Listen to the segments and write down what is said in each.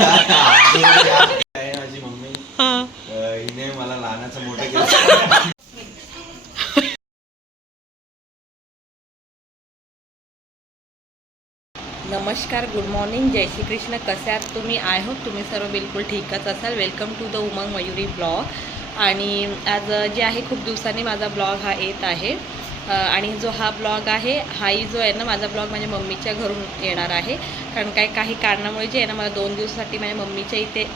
माझी मम्मी हिने मला लहानाचं मोठं केलं. नमस्कार, गुड मॉर्निंग, जय श्री कृष्ण. कसे आहात तुम्ही? आय होप तुम्ही सर्व बिलकुल ठीकच असाल. Welcome to the Umang Mayuri blog. आणि आज जे आहे खूप दिवसांनी माझा ब्लॉग हा येत आहे. आणि जो हा ब्लॉग आहे हाही जो आहे ना माझा ब्लॉग माझ्या मम्मीच्या घरून येणार आहे. कारण काही कारणामुळे जे आहे ना मला 2 दिवसासाठी माझ्या मम्मीच्या इथे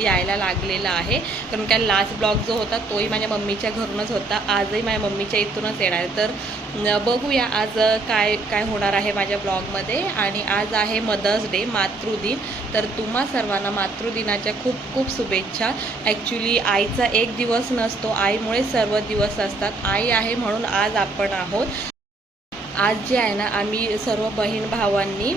यायला लागलेला आहे. कारण काय लास्ट ब्लॉग जो होता तोही माझ्या मम्मीच्या घरूनच होता. आजही माझ्या मम्मीच्या इथूनच येणार आहे. तर बघूया आज काय काय होणार आहे माझ्या ब्लॉगमध्ये. आणि आज आहे मदर्स डे, मातृदिन. तर तुम्हा सर्वांना मातृदिनाच्या खूप खूप शुभेच्छा. ॲक्च्युली आईचा एक दिवस नसतो, आईमुळे सर्व दिवस असतात. आई आहे म्हणून आज आपण आहोत. आज जे आहे ना आम्ही सर्व बहीण भावांनी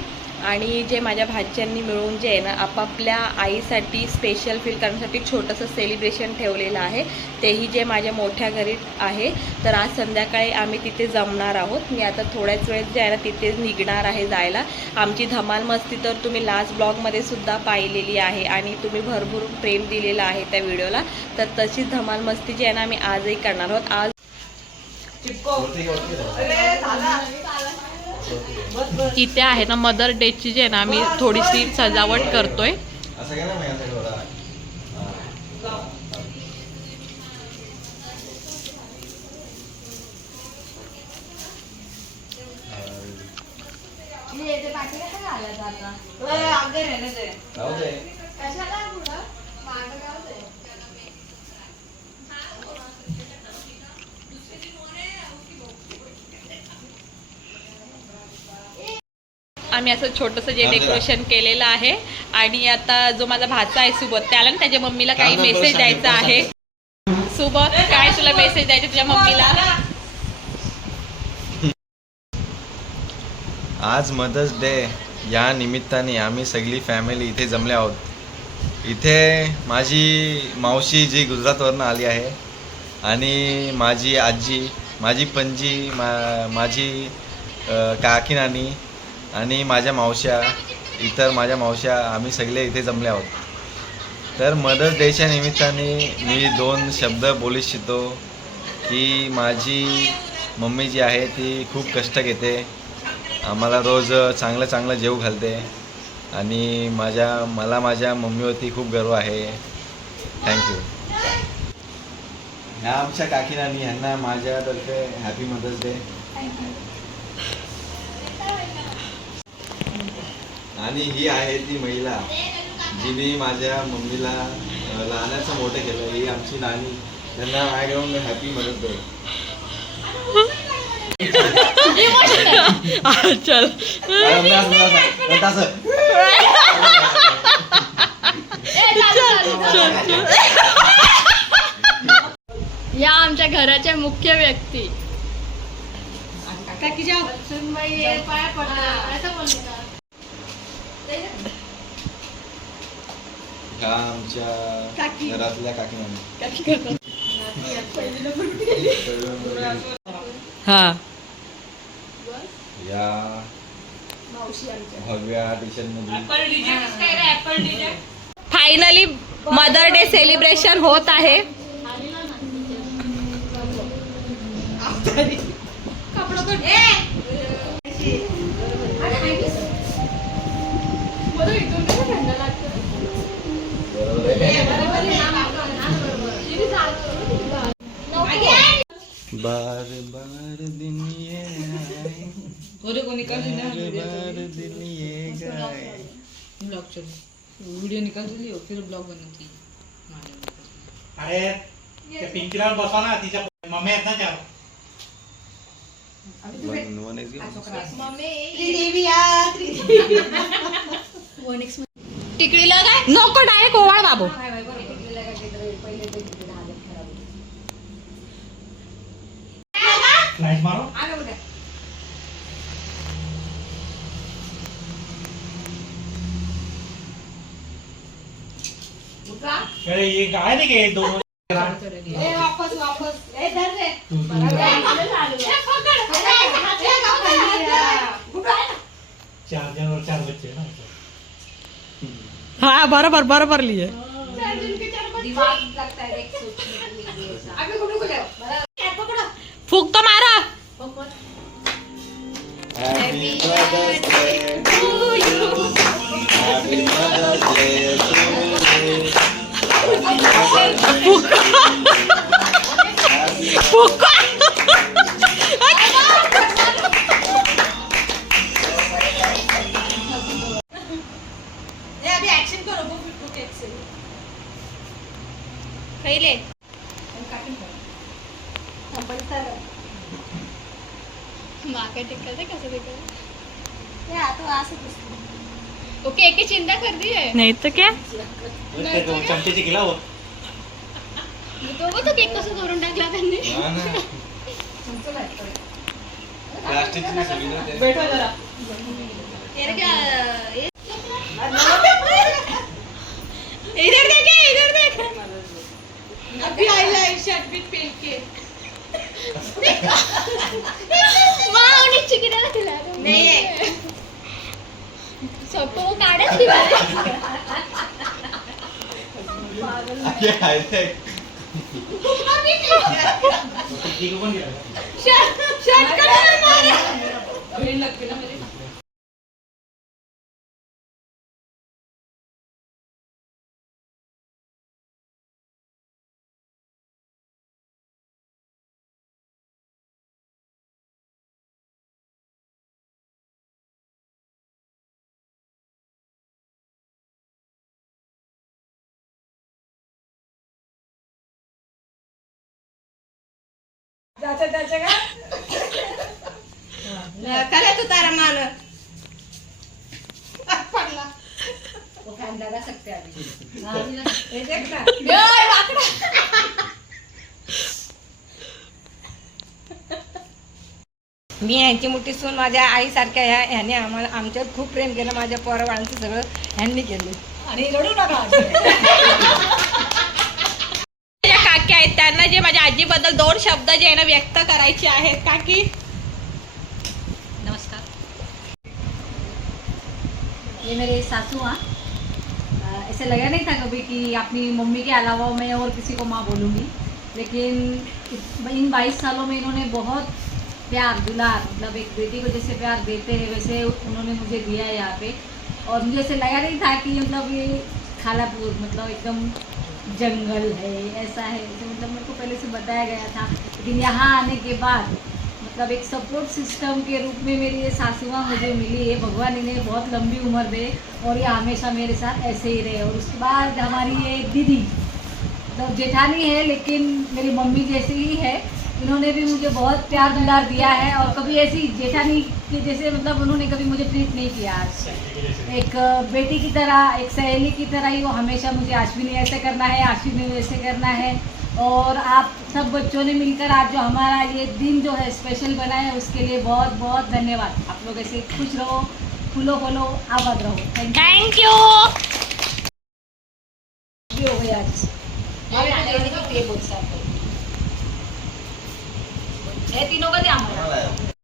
आणि जे माझ्या भाच्यांनी मिळून जे आहे ना आपापल्या आईसाठी स्पेशल फील करण्यासाठी छोटंसं सेलिब्रेशन ठेवलेलं आहे. तेही जे माझ्या मोठ्या घरी आहे. तर आज संध्याकाळी आम्ही तिथे जमणार आहोत. मी आता थोड्याच वेळेत जे आहे ना तिथे निघणार आहे जायला. आमची धमाल मस्ती तर तुम्ही लास्ट ब्लॉगमध्ये सुद्धा पाहिलेली आहे आणि तुम्ही भरपूर प्रेम दिलेलं आहे त्या व्हिडिओला. तर तशीच धमाल मस्ती जी आहे ना आम्ही आजही करणार आहोत. आज इथे आहे ना मदर डेची जी आहे ना आम्ही थोडीशी सजावट करतोय. आम्ही असं छोटंसं जे डेकोरेशन केलेलं आहे. आणि आता जो माझा भाचा आहे सुबोध, त्याला ना त्याच्या मम्मीला काही मेसेज द्यायचा आहे. सुबोध, काय तुला मेसेज द्यायचा तुझ्या मम्मीला? आज मदर्स डे या निमित्ताने आम्ही सगळी फॅमिली इथे जमले आहोत. इथे माझी मावशी जी गुजरातवरून आली आहे आणि माझी आजी, माझी पणजी, माझी काकी नानी आणि माझ्या मावश्या, इतर माझ्या मावश्या, आम्ही सगळे इथे जमले आहोत. तर मदर्स डेच्या निमित्ताने मी 2 शब्द बोलू इच्छितो की माझी मम्मी जी आहे ती खूप कष्ट घेते. आम्हाला रोज चांगलं चांगलं जेव घालते आणि मला माझ्या मम्मीवरती खूप गर्व आहे. थँक्यू. ह्या आमच्या काकी नानी, ह्यांना माझ्यातर्फे हॅपी मदर्स डे. आणि ही आहे ती महिला जिने माझ्या मम्मीला लहानाचं मोठं केलं. ही आमची नानी, त्यांना माझ्याकडून हॅपी मदर्स डे. चल या आमच्या घराच्या मुख्य व्यक्ती ह्या आमच्या घरातल्या काकी नानी. हा या भव्या मध्ये फायनली मदर डे सेलिब्रेशन होत आहे. बार बार दिन ये आए, बार दिन ये गाए. वीडियो निकाल लियो फिर ब्लॉग बनवती. अरे ते पिंकीला बसवा ना, तिच्या मम्मी आहेत ना त्या. टिकडीला काय नको, डायरेक्ट ओवाळ बाबू. लाईट मारो. अरे ये काय नाही के 2 वापस चार्जर 4 बच्चे ना. हाँ बराबर बराबर लिए फूक तो मारा Happy birthday to you. Happy birthday to you. फूक पहिले माका टिकल कसं टिकल ओके एक चिंता कर दी है नहीं तो क्या चमचेची केला हो तो केक कसं करून टाकला त्यांनी हा ना. प्लास्टिकची सगळी ना ते. बैठो जरा तेरे क्या इधर देखे इधर देख अभी आई लाइव शर्ट भी पहन के वाह नीचे गिरा दिला नहीं है सबको वो काढत की हे आहे ते. केक पण गेला शर्ट कलर मारे भीड़ लग गई ना मेरी करे तू तारा मान पडला वो फैन लगा सकते अभी ये देख ना मी यांची मोठी सून माझ्या आईसारख्या ह्याने आम्हाला आमच्यावर खूप प्रेम केलं माझ्या पोराबाळांचं सगळं ह्यांनी केलं आणि रडू नका काकी आहेत त्यांना जे माझ्या आजीबद्दल 2 शब्द जे आहे ना व्यक्त करायचे आहेत काकी नमस्कार, ये मेरे सासू हाँ। ऐसे लगा नहीं था कभी कि अपनी मम्मी के अलावा मैं और किसी को माँ बोलूँगी, लेकिन इन 22 सालों में इन्होंने बहुत प्यार दुलार, मतलब एक बेटी को जैसे प्यार देते हैं वैसे उन्होंने मुझे दिया है यहाँ पे। और मुझे ऐसे लगा नहीं था कि मतलब ये खालापुर मतलब एकदम जंगल है, ऐसा है तो मतलब मेरे को पहले से बताया गया था। लेकिन यहाँ आने के बाद मतलब एक सपोर्ट सिस्टम के रूप में मेरी ये सासू माँ मुझे मिली है। भगवान इन्हें बहुत लंबी उम्र दे और ये हमेशा मेरे साथ ऐसे ही रहे। और उसके बाद हमारी ये दीदी तो जेठानी है लेकिन मेरी मम्मी जैसी ही है, इन्होंने भी मुझे बहुत प्यार दुलार दिया है। और कभी ऐसी जेठानी के जैसे मतलब उन्होंने कभी मुझे ट्रीट नहीं किया। एक बेटी की तरह, एक सहेली की तरह ही वो हमेशा मुझे अश्विनी ऐसे करना है, अश्विनी वैसे करना है। और आप सब बच्चों ने मिलकर आज जो हमारा ये दिन जो है स्पेशल बनाया है उसके लिए बहुत बहुत धन्यवाद। आप लोग ऐसे खुश रहो, फूलो फूलो, आबाद रहो। थैंक यू हो गया आज ये बोल सकते तीनों का ध्यान रखना।